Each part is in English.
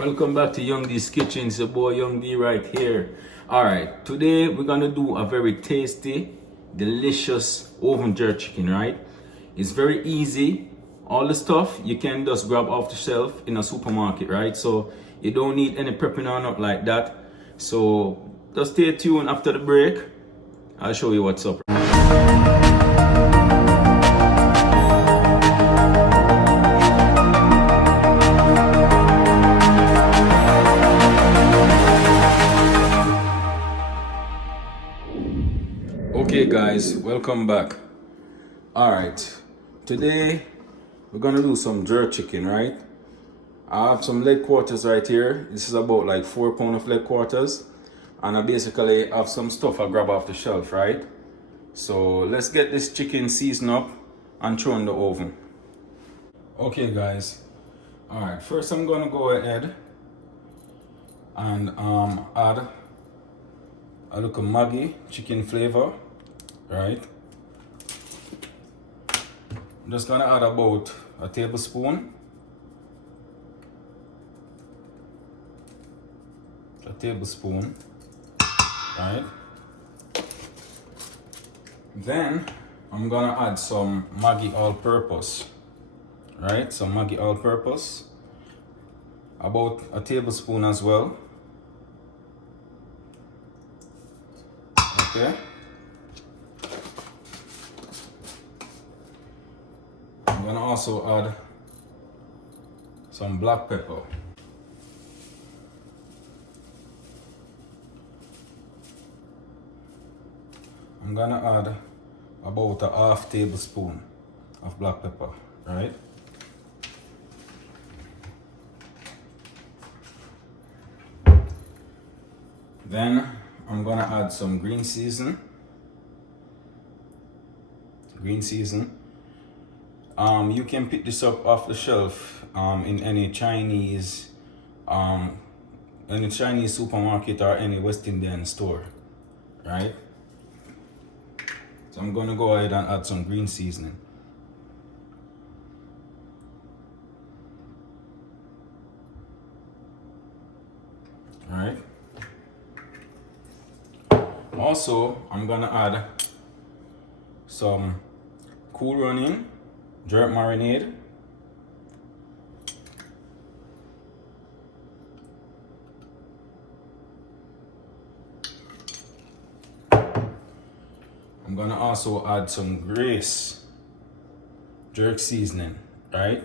Welcome back to Young D's Kitchen. It's your boy Young D right here. Alright, today we're gonna do a very tasty, delicious oven jerk chicken, right? It's very easy. All the stuff you can just grab off the shelf in a supermarket, right? So you don't need any prepping or nothing like that. So just stay tuned after the break. I'll show you what's up. Okay guys, welcome back. Alright, today we're gonna do some jerk chicken, right? I have some leg quarters right here. This is about like 4 pounds of leg quarters. And I basically have some stuff I grab off the shelf, right? So let's get this chicken seasoned up and throw in the oven. Okay guys, alright, first I'm gonna go ahead and add a little maggi chicken flavor. Right, I'm just gonna add about a tablespoon. Right. Then I'm gonna add some Maggi all-purpose. Right, some Maggi all-purpose. About a tablespoon as well. Okay. I'm gonna also add some black pepper. I'm gonna add about a half tablespoon of black pepper, right? Then I'm gonna add some green season. You can pick this up off the shelf in any Chinese supermarket or any West Indian store, right? So I'm gonna go ahead and add some green seasoning. All right. Also, I'm gonna add some Cool Running jerk marinade. I'm gonna also add some Grace jerk seasoning, right?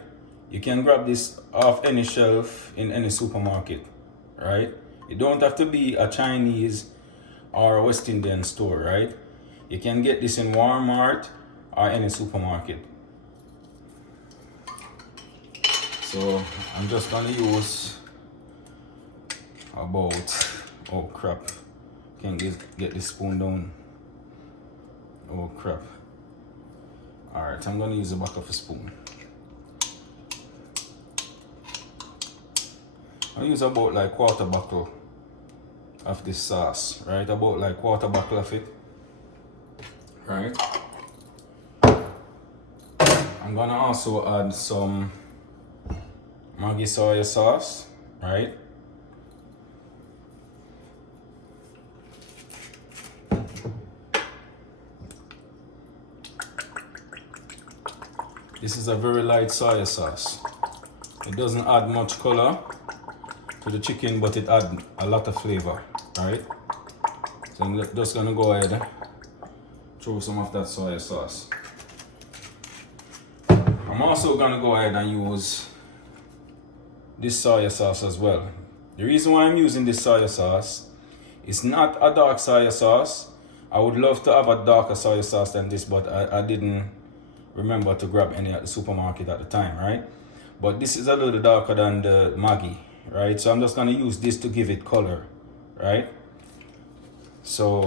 You can grab this off any shelf in any supermarket, right? It don't have to be a Chinese or a West Indian store, right? You can get this in Walmart or any supermarket. So I'm just gonna use about, oh crap, can't get this spoon down. Oh crap. Alright, I'm gonna use the back of a spoon. I'll use about like quarter bottle of this sauce, right? About like quarter bottle of it, right? I'm gonna also add some Maggi soy sauce, right? This is a very light soy sauce. It doesn't add much color to the chicken, but it adds a lot of flavor, right? So I'm just gonna go ahead and throw some of that soy sauce. I'm also gonna go ahead and use this soy sauce as well. The reason why I'm using this soy sauce is not a dark soy sauce. I would love to have a darker soy sauce than this, but I didn't remember to grab any at the supermarket at the time, right? But this is a little darker than the Maggi, right? So I'm just gonna use this to give it color, right? So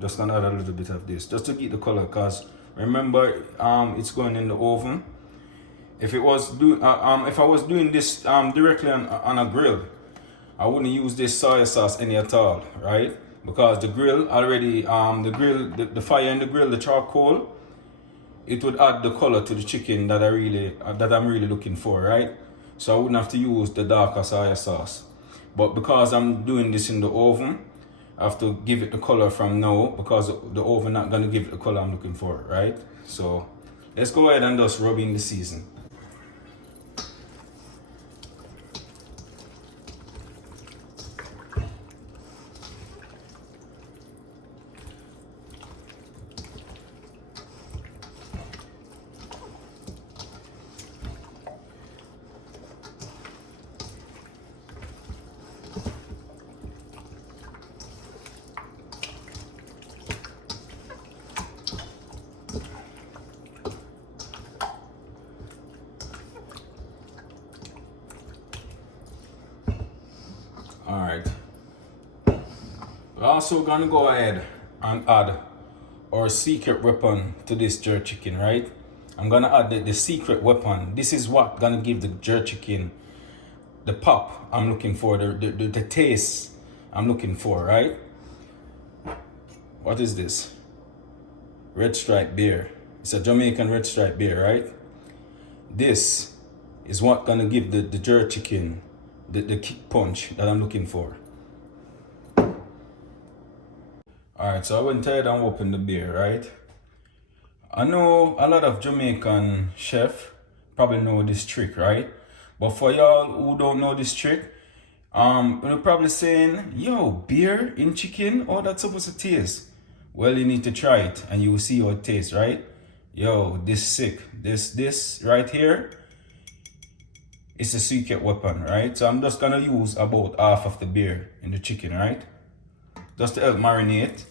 just gonna add a little bit of this just to get the color, because remember it's going in the oven. If I was doing this directly on a grill, I wouldn't use this soy sauce any at all, right? Because the grill already, the fire in the grill, the charcoal, it would add the color to the chicken that I'm really looking for, right? so I wouldn't have to use the darker soy sauce. But because I'm doing this in the oven, I have to give it the color from now, because the oven not gonna give it the color I'm looking for, right? So let's go ahead and just rub in the season. Alright. We're also gonna go ahead and add our secret weapon to this jerk chicken, right? I'm gonna add the secret weapon. This is what gonna give the jerk chicken the pop I'm looking for, the taste I'm looking for, right? What is this? Red Stripe beer. It's a Jamaican Red Stripe beer, right? This is what gonna give the jerk chicken the kick punch that I'm looking for. Alright, so I went ahead and opened the beer, right? I know a lot of Jamaican chefs probably know this trick, right? But for y'all who don't know this trick, you're probably saying, yo, beer in chicken, oh, that's supposed to taste. Well, you need to try it and you will see how it tastes, right? Yo, this is sick. This right here is a secret weapon, right? So I'm just gonna use about half of the beer in the chicken, right? Just to help marinate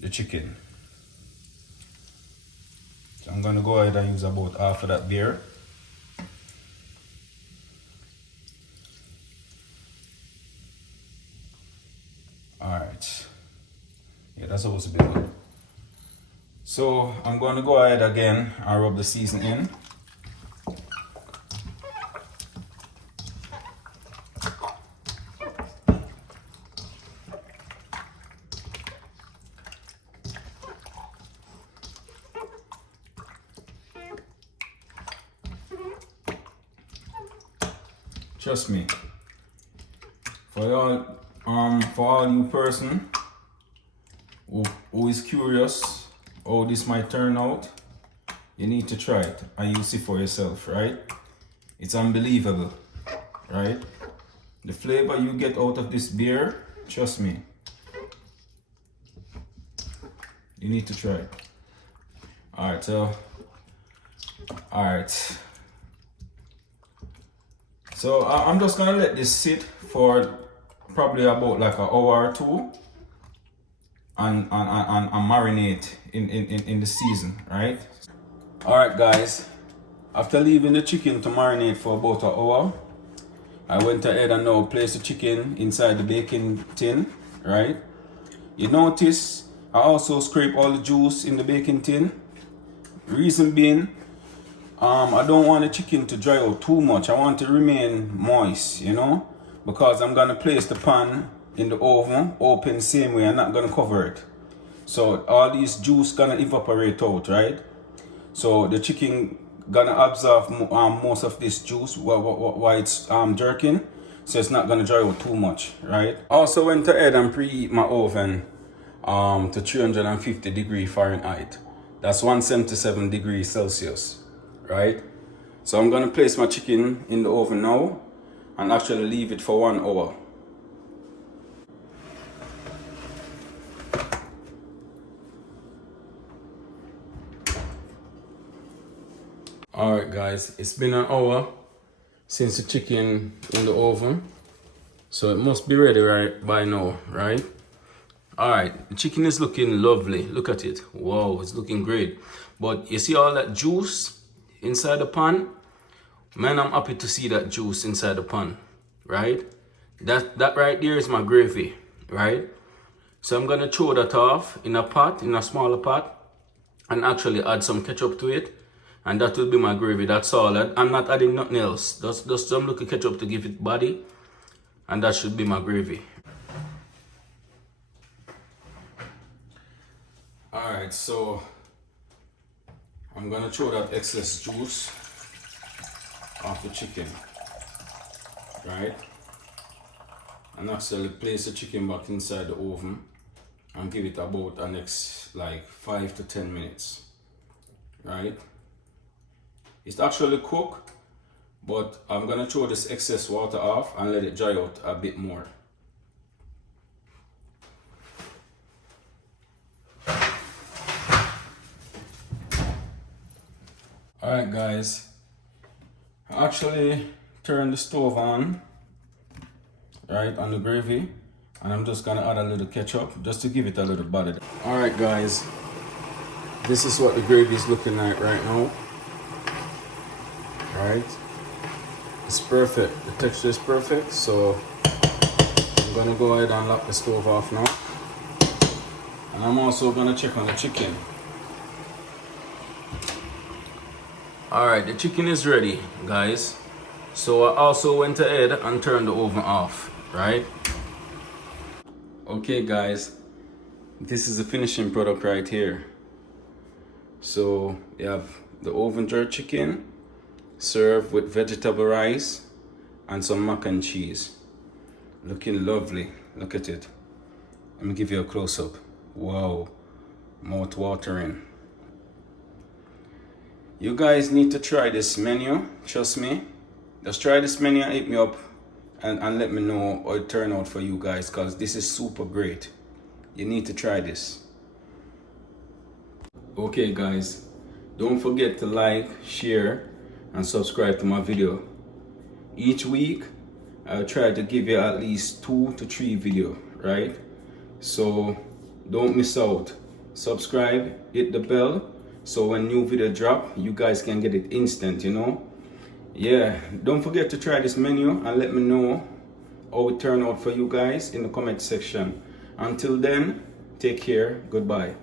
the chicken. So I'm gonna go ahead and use about half of that beer. Alright. Yeah, that's supposed to be good. So I'm gonna go ahead again and rub the seasoning in. Trust me, for all you person who is curious how this might turn out, you need to try it and you see for yourself, right? It's unbelievable, right? The flavor you get out of this beer, trust me, you need to try it. Alright, so I'm just gonna let this sit for probably about like an hour or two and marinate in the season, right? Alright guys, after leaving the chicken to marinate for about an hour, I went ahead and now placed the chicken inside the baking tin, right? You notice I also scrape all the juice in the baking tin. Reason being, I don't want the chicken to dry out too much. I want it to remain moist, you know, because I'm gonna place the pan in the oven open same way. I'm not gonna cover it, so all these juice gonna evaporate out, right? So the chicken gonna absorb most of this juice while it's jerking, so it's not gonna dry out too much, right? Also went ahead and preheat my oven to 350 degrees Fahrenheit. That's 177 degrees Celsius, right? So I'm gonna place my chicken in the oven now and actually leave it for 1 hour. Alright guys, it's been an hour since the chicken in the oven, so it must be ready right by now, right? Alright, the chicken is looking lovely. Look at it. Wow, it's looking great. But you see all that juice inside the pan? Man, I'm happy to see that juice inside the pan, right? That right there is my gravy, right? So I'm gonna throw that off in a pot, in a smaller pot, and actually add some ketchup to it. And that will be my gravy. That's all. I'm not adding nothing else. Just some little ketchup to give it body. And that should be my gravy. Alright, so I'm gonna throw that excess juice off the chicken. right? And actually place the chicken back inside the oven and give it about the next like 5 to 10 minutes, right? It's actually cooked, but I'm gonna throw this excess water off and let it dry out a bit more. Alright guys, I actually turned the stove on, right, on the gravy, and I'm just gonna add a little ketchup just to give it a little body. Alright guys, this is what the gravy is looking like right now. Right, it's perfect, the texture is perfect, so I'm gonna go ahead and lock the stove off now, and I'm also gonna check on the chicken. Alright, the chicken is ready guys, so I also went ahead and turned the oven off, right? Okay guys, this is the finishing product right here. So you have the oven jerk chicken served with vegetable rice and some mac and cheese. Looking lovely, look at it. Let me give you a close-up. Wow, mouth watering. You guys need to try this menu, trust me. Just try this menu and hit me up and let me know how it turned out for you guys, because this is super great. You need to try this. Okay guys, don't forget to like, share, and subscribe to my video. Each week, I'll try to give you at least 2 to 3 videos, right? So don't miss out. Subscribe, hit the bell, so when new video drop, you guys can get it instant, you know? Yeah, don't forget to try this menu and let me know how it turned out for you guys in the comment section. Until then, take care, goodbye.